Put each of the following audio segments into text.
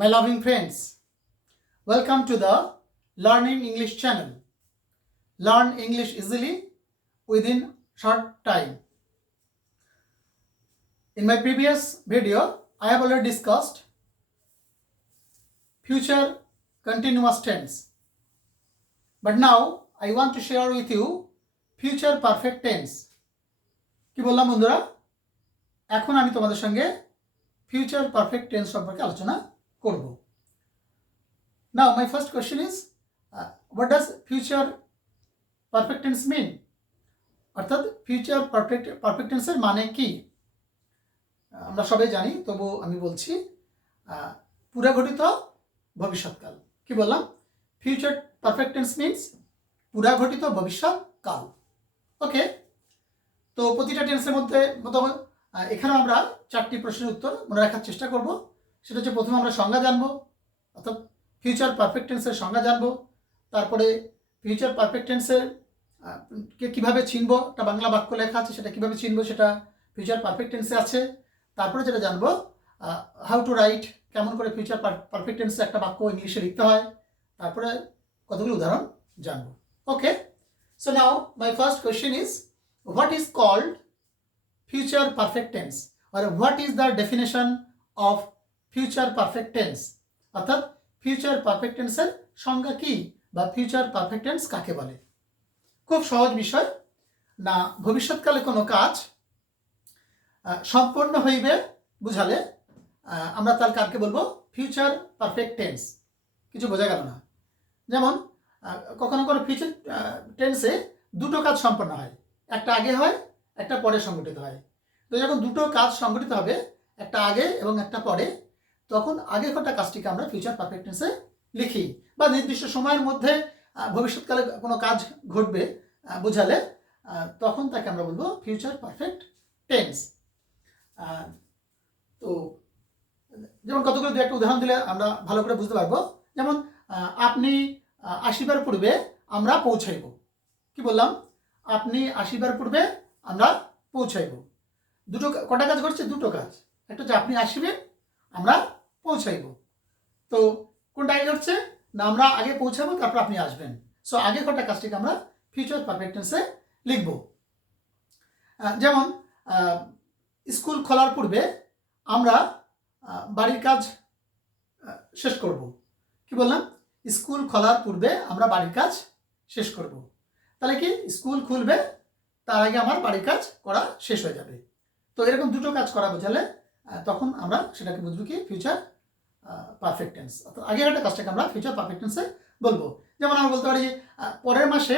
My loving friends, welcome to the Learning English channel. Learn English easily within short time. In my previous video, I have already discussed future continuous tense. But now I want to share with you future perfect tense. কি বললাম বন্ধুরা? এখন আমি তোমাদের সঙ্গে future perfect tense সম্পর্কে আলোচনা করব। Now my first question is, what does future perfect tense mean? অর্থাৎ future perfect tense এর মানে কি? আমরা সবাই জানি, তবু আমি বলছি, পুরাঘটিত ভবিষ্যৎকাল। কি বললাম? ফিউচার পারফেক্ট টেন্স মিন্স পুরাঘটিত ভবিষ্যৎকাল। ওকে, তো প্রতিটা টেন্সের মধ্যে এখানে আমরা 4টি প্রশ্নের উত্তর মনে রাখার চেষ্টা করব। সেটা হচ্ছে, প্রথমে আমরা সংজ্ঞা জানবো, অর্থাৎ ফিউচার পারফেক্ট টেন্সের সংজ্ঞা জানবো। তারপরে ফিউচার পারফেক্ট টেন্সের কীভাবে চিনবো, একটা বাংলা বাক্য লেখা আছে, সেটা কীভাবে চিনবো, সেটা ফিউচার পারফেক্ট টেন্সে আছে। তারপরে যেটা জানবো, হাউ টু রাইট, কেমন করে ফিউচার পারফেক্ট টেন্সে একটা বাক্য ইংলিশে লিখতে হয়। তারপরে কতগুলো উদাহরণ জানবো। Okay, so now my first question is, what is called future perfect tense, আর what is the definition of future perfect tense? অর্থাৎ ফিউচার পারফেক্ট টেন্সের সংজ্ঞা কি, বা ফিউচার পারফেক্ট টেন্স কাকে বলে? খুব সহজ বিষয় না। ভবিষ্যৎকালে কোনো কাজ সম্পন্ন হইবে বুঝালে আমরা তার কাকে বলবো? Future perfect tense. কিছু বোঝা গেল না? যেমন কখনো কোনো ফিউচার টেন্সে দুটো কাজ সম্পন্ন হয়, একটা আগে হয়, একটা পরে সংগঠিত হয়। তো যখন দুটো কাজ সংগঠিত হবে, একটা আগে এবং একটা পরে, তখন আগে ঘটা কাজটিকে আমরা ফিউচার পারফেক্ট টেন্সে লিখি। বা নির্দিষ্ট সময়ের মধ্যে ভবিষ্যৎকালে কোনো কাজ ঘটবে বোঝালে তখন তাকে আমরা বলবো ফিউচার পারফেক্ট টেন্স। তো যেমন কতগুলো দু একটা উদাহরণ দিলে আমরা ভালো করে বুঝতে পারবো। যেমন আপনি আসিবার পূর্বে আমরা পৌঁছাইব। কি বললাম? আপনি আসিবার পূর্বে আমরা পৌঁছাইব। দুটো কটা কাজ ঘটছে? দুটো কাজ। একটা হচ্ছে আপনি আসিবেন, আমরা পৌঁছাইব। তো কোনটা আগে ঘটছে? না, আমরা আগে পৌঁছাবো, তারপর আপনি আসবেন। সো আগে কটা কাজটিকে আমরা ফিউচার পারফেক্ট টেন্সে লিখব। যেমন স্কুল খোলার পূর্বে আমরা বাড়ির কাজ শেষ করব। কি বললাম? স্কুল খোলার পূর্বে আমরা বাড়ির কাজ শেষ করব। তাহলে কি, স্কুল খুলবে, তার আগে আমার বাড়ির কাজ করা শেষ হয়ে যাবে। তো এরকম দুটো কাজ করা বোঝালে তখন আমরা সেটাকে বুঝবো কি ফিউচার পারফেক্ট টেন্স। অর্থাৎ আগের একটা কাজটাকে আমরা ফিউচার পারফেক্ট টেন্সে বলবো। যেমন আমরা বলতে পারি, পরের মাসে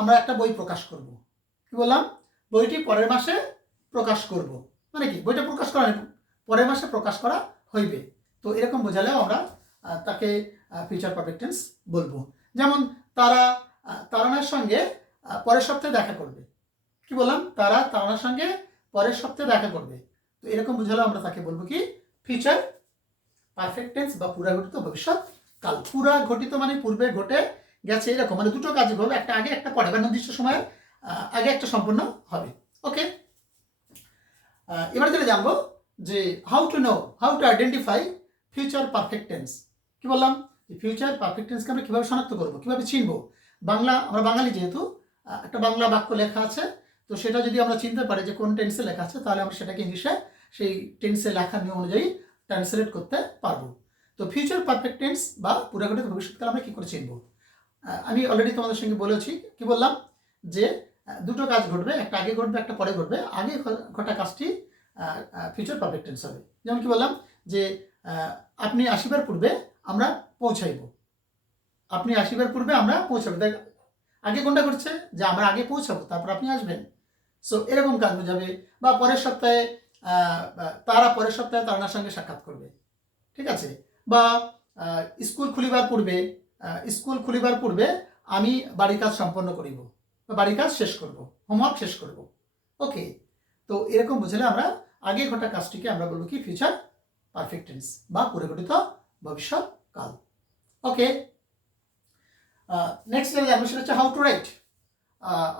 আমরা একটা বই প্রকাশ করব। কি বললাম? বইটি পরের মাসে প্রকাশ করব। মানে কি, বইটা প্রকাশ করা নেই, পরের মাসে প্রকাশ করা হইবে। তো এরকম বোঝালেও আমরা তাকে ফিউচার পারফেক্ট টেন্স বলবো। যেমন তারানার সঙ্গে পরের সপ্তাহে দেখা করবে। কি বললাম? তারানার সঙ্গে পরের সপ্তাহে দেখা করবে। তো এরকম বোঝালেও আমরা তাকে বলবো কি ফিউচার পারফেক্ট টেন্স, বা পুরাঘটিত ভবিষ্যৎকাল। পুরাঘটিত মানে পূর্বে ঘটে গেছে, এরকম মানে দুটো কাজ ঘটবে, একটা আগে একটা পরে, বা নির্দিষ্ট সময়ের আগে একটা সম্পন্ন হবে। ওকে, এবার যেটা জানবো যে how to identify future perfect tense. কি বললাম? ফিউচার পারফেক্ট টেন্সকে আমরা কীভাবে শনাক্ত করবো, কীভাবে চিনবো? আমরা বাঙালি যেহেতু, একটা বাংলা বাক্য লেখা আছে, তো সেটা যদি আমরা চিনতে পারি যে কোন টেন্সে লেখা আছে, তাহলে আমরা সেটাকে ইংলিশে সেই টেন্সে লেখার নিয়ম অনুযায়ী ট্রান্সলেট করতে পারবো। তো ফিউচার পারফেক্ট টেন্স বা পুরাঘটিত ভবিষ্যৎকাল আমরা কী করে চিনবো? আমি অলরেডি তোমাদের সঙ্গে বলেছি। কি বললাম? যে দুটো কাজ ঘটবে, একটা আগে ঘটবে, একটা পরে ঘটবে। আগে ঘটা কাজটি ফিউচার পারফেক্ট টেন্স হবে। যেমন কি বললাম যে আপনি আসিবার পূর্বে আমরা পৌঁছাইব। আপনি আসিবার পূর্বে আমরা পৌঁছাবো। দেখ, আগে কোনটা ঘটছে? যে আমরা আগে পৌঁছাবো, তারপর আপনি আসবেন। সো এরকম কাজ বোঝাবে। বা পরের সপ্তাহে পরের সপ্তাহে তারানার সঙ্গে সাক্ষাৎ করবে। ঠিক আছে? বা স্কুল খুলিবার পূর্বে আমি বাড়ির কাজ সম্পন্ন করিব, বা বাড়ির কাজ শেষ করব, হোমওয়ার্ক শেষ করব। ওকে, তো এরকম বুঝলে আমরা আগে ঘটা কাজটিকে আমরা বলবো কি ফিউচার পারফেক্ট টেন্স, বা পুরাঘটিত ভবিষ্যৎকাল। ওকে, নেক্সট যেটা জানবো সেটা হচ্ছে হাউ টু রাইট,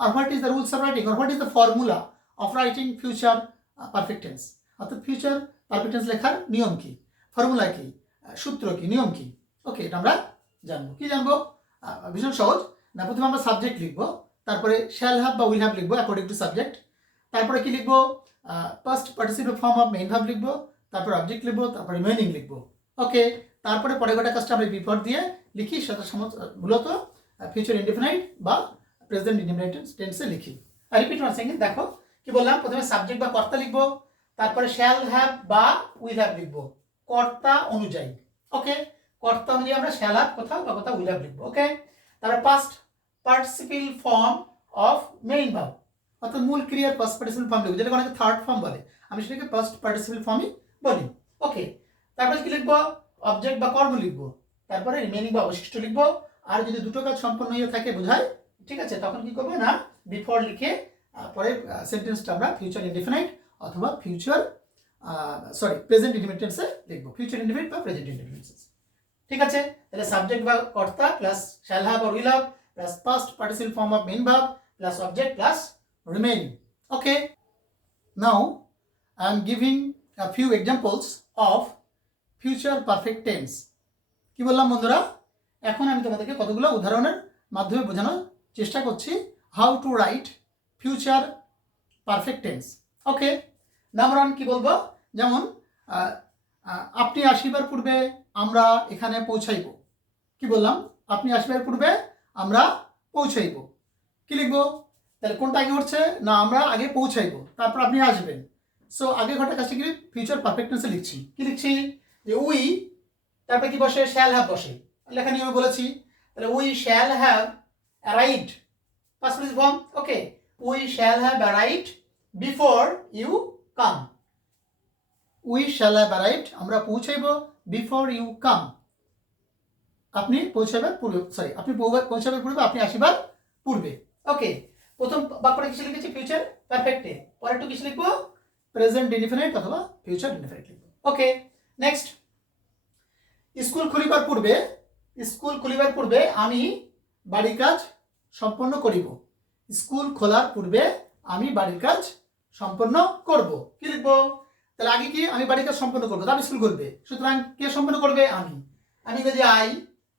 আর what is the rules of writing, আর what is the formula of writing future perfect tense. অর্থাৎ ফিউচার পারফেক্ট টেন্স লেখার নিয়ম কি, ফর্মুলা কি, সূত্র কি, নিয়ম কি। ওকে, এটা আমরা জানবো। কি জানবো? ভীষণ সহজ। না, প্রথমে আমরা সাবজেক্ট লিখবো, তারপরে শ্যাল হ্যাভ বা উইল হ্যাভ লিখবো অ্যাকর্ডিং টু সাবজেক্ট, তারপরে কি লিখবো? Past participate form of main verb লিখবো, তারপরে অবজেক্ট লিখবো, তারপরে রিমেইনিং লিখবো। ওকে, তারপরে পরের গোটা কাজটা আমরা বিফোর দিয়ে লিখি, সেটা মূলত ফিউচার ইনডিফিনাইট বা প্রেজেন্ট ইনডিফিনাইট টেন্সে লিখি। Repeat once again. দেখো কি বললাম, প্রথমে সাবজেক্ট বা কর্তা লিখবো, তারপরে শ্যাল হ্যাভ বা উইল হ্যাভ লিখবো কর্তা অনুযায়ী। ওকে, কর্তা অনুযায়ী আমরা শ্যাল হ্যাভ কোথাও বা কোথাও উইল হ্যাভ লিখবো। ওকে, তারপরে past participle form of main verb, অর্থাৎ মূল ক্রিয়ার পাস্ট পার্টিসিপল ফর্ম লিখবো, যেটাকে অনেকে থার্ড ফর্ম বলে, আমি সেটাকে পাস্ট পার্টিসিপল ফর্মই বলি। ওকে, তারপরে কি লিখবো? অবজেক্ট বা কর্ম লিখবো, তারপরে রিমেইনিং বা অবশিষ্ট লিখবো। আর যদি দুটো কাজ সম্পন্ন হয়ে থাকে বোঝায়, ঠিক আছে, তখন কি করবো না বিফোর লিখে পরে সেন্টেন্সটা আমরা ফিউচার ইনডিফিনাইট অথবা প্রেজেন্ট ইনডিফিনাইট টেন্সে লিখবো, ফিউচার ইনডিফিনাইট বা প্রেজেন্ট ইনডিফিনাইট টেন্স। ঠিক আছে, তাহলে সাবজেক্ট বা কর্তা plus shall have or will have plus past participle form of main verb plus object plus remaining. Okay, now I am giving a few examples of future perfect tense. কি বললাম বন্ধুরা? এখন আমি তোমাদেরকে কতগুলো উদাহরণের মাধ্যমে বোঝানোর চেষ্টা করছি how to right future perfect tense. Okay, number 1 কি বলবো? যেমন আপনি আসিবার পূর্বে আমরা এখানে পৌঁছাইব। কি বললাম? আপনি আসিবার পূর্বে আমরা পৌঁছাইব। কি লিখবো? তাহলে কোনটা আগে ঘটছে? না, আমরা আগে পৌঁছাইব, তারপর আপনি আসবেন। সো আগে ঘটা কাজটা কি ফিউচার পারফেক্ট টেন্সে লিখছি। কি লিখছি? যে উই, তারপরে কি বসে? শ্যাল হ্যাভ বসে, লেখা নিয়মে বলেছি। তাহলে we shall have arrived, past participle form. Okay, we shall have arrived before you come. We shall have arrived, আমরা পৌঁছাইব, বিফোর ইউ কাম, আপনি পৌঁছাবার পূর্বে, আপনি পৌঁছাবার পূর্বে, আপনি আসিবার পূর্বে। ওকে, প্রথম বাক্যটা কিসে লিখেছি? ফিউচার পারফেক্টে। পরে একটু কিসে লিখবো? প্রেজেন্ট ইনডিফিনাইট অথবা ফিউচার ইনডিফিনাইট লিখবো। ওকে, নেক্সট, স্কুল খুলিবার পূর্বে আমি বাড়ির কাজ সম্পন্ন করিব। স্কুল খোলার পূর্বে আমি বাড়ির কাজ সম্পন্ন করব। কি লিখবো? তাহলে আগে কি? আমি বাড়ির কাজ সম্পন্ন করবো, তারপর স্কুল খুলবে, সুতরাং কে সম্পন্ন করবে? আমি ইংরেজি আই,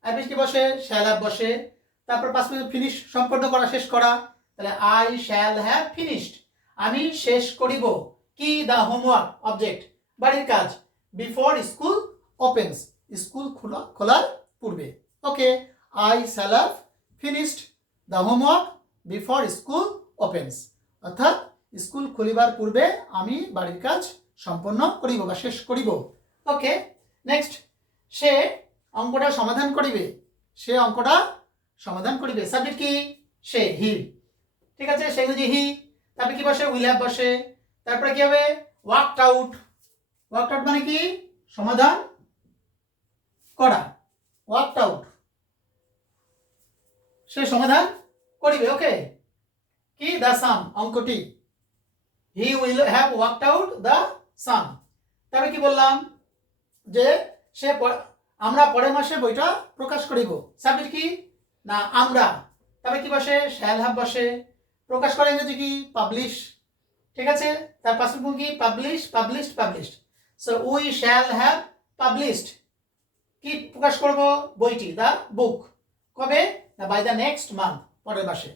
বেশ কি বসে? শ্যাল হ্যাভ বসে, তারপর পাঁচ মিনিট ফিনিশ, সম্পন্ন করা, শেষ করা। তাহলে আই শ্যাল হ্যাভ ফিনিশড, আমি শেষ করিব। কি? দা হোমওয়ার্ক, অবজেক্ট, বাড়ির কাজ, বিফোর স্কুল ওপেন্স, স্কুল খোলার পূর্বে। Okay, I shall have finished the homework before school opens, অর্থাৎ স্কুল খুলিবার পূর্বে আমি বাড়ির কাজ সম্পন্ন করিব বা শেষ করিব। ওকে, নেক্সট, সে অঙ্কটা সমাধান করিবে। সে অঙ্কটা সমাধান করিবে, সাবজেক্ট কি? সে, হি। ঠিক আছে, সে ইংরেজি হি, তারপরে কি বসে? উইল হ্যাভ বসে, তারপরে কি হবে? Worked out. ওয়ার্কড আউট মানে কি? সমাধান করা। ওয়ার্কড আউট, সে সমাধান করিবে। ওকে, কি? দা সাম, অঙ্কটি। He will have worked out the sum. তারপরে কি বললাম? যে সে, আমরা পরের মাসে বইটা প্রকাশ করিব, সাবজেক্ট কি? না, আমরা। তবে কি বসে? শ্যাল হ্যাভ বসে, প্রকাশ করা ইংরেজি কি? পাবলিশ। ঠিক আছে, তার পাশে কি? Published. So we shall have published, কি প্রকাশ করব? বইটি, দা বুক। কবে? না, বাই দা নেক্সট মান্থ, পরের মাসে।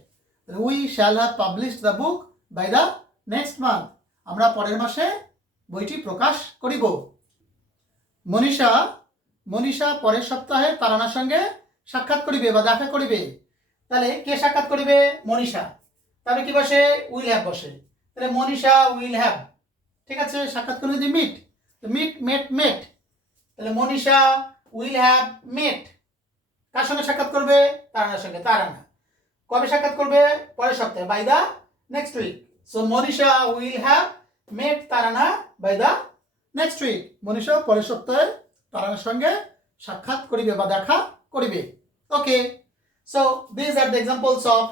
We shall have published the book by the next month, আমরা পরের মাসে বইটি প্রকাশ করিব। মনীষা পরের সপ্তাহে তারানার সঙ্গে সাক্ষাৎ করিবে বা দেখা করিবে। তাহলে কে সাক্ষাৎ করিবে? মনীষা। তাহলে কি বসে? উইল হ্যাভ বসে, তাহলে মনীষা উইল হ্যাভ। ঠিক আছে, সাক্ষাৎ করবে যদি মেট, তাহলে মনীষা উইল হ্যাভ মেট। কার সঙ্গে সাক্ষাৎ করবে? তারানার সঙ্গে, তারানা। কবে সাক্ষাৎ করবে? পরের সপ্তাহে, by the next week. So Manisha will have met Tarana by the next week, Manisha পরের সপ্তাহে তারানার সঙ্গে সাক্ষাৎ করিবে বা দেখা করিবে। Okay, so this are the examples of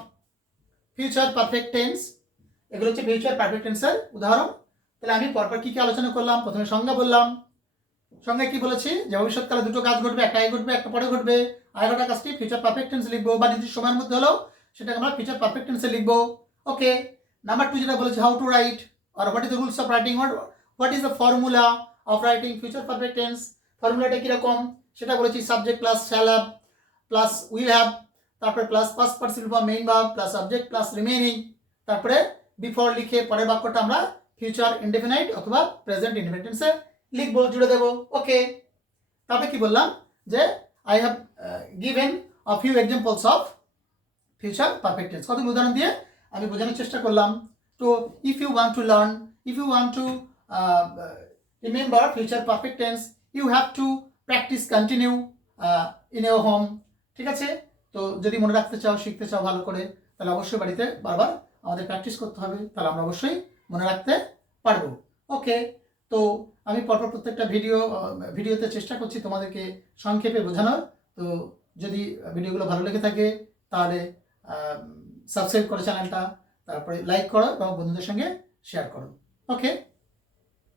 future perfect tense. এগুলো হচ্ছে ফিউচার পারফেক্ট টেন্সের উদাহরণ। তাহলে আমি পরপর কি কি আলোচনা করলাম? প্রথমে সংজ্ঞা বললাম। সংজ্ঞা কি বলেছি? যে ভবিষ্যৎকালে দুটো কাজ ঘটবে, একটা আগে ঘটবে, একটা পরে ঘটবে। আগে ঘটা কাজটি ফিউচার পারফেক্ট টেন্সে লিখবো, বা নির্দিষ্ট সময়ের মধ্যে হলেও সেটাকে আমরা ফিউচার পারফেক্ট টেন্সে লিখবো। ওকে, নাম্বার 2 যেটা বলেছি, how to right, or what is the rules of writing, what is the formula of writing future perfect tense. ফর্মুলাটা কীরকম সেটা বলেছি, subject plus shall have plus will have, তারপরে প্লাস পাস্ট পার্টিসিপল বা main verb plus subject plus remaining, তারপরে before লিখে পরের বাক্যটা আমরা ফিউচার ইনডেফিনাইট অথবা প্রেজেন্ট ইনডেফিনাইট টেন্সে লিখবো, জুড়ে দেবো। ওকে, তবে কি বললাম যে I have given a few examples of future perfect tense, কতগুলো উদাহরণ দিয়ে আমি বোঝানোর চেষ্টা করলাম। তো if you want to learn, if you want to remember future perfect tense, you have to practise continue in your home. ঠিক আছে, তো যদি মনে রাখতে চাও, শিখতে চাও ভালো করে, তাহলে অবশ্যই বাড়িতে বারবার আমাদের প্র্যাকটিস করতে হবে, তাহলে আমরা অবশ্যই মনে রাখতে পারবো। ওকে, তো আমি পরপর প্রত্যেকটা ভিডিওতে চেষ্টা করছি তোমাদেরকে সংক্ষেপে বোঝানোর। তো যদি ভিডিওগুলো ভালো লেগে থাকে তাহলে সাবস্ক্রাইব করো চ্যানেলটা, তারপরে লাইক করো এবং বন্ধুদের সঙ্গে শেয়ার করো। ওকে।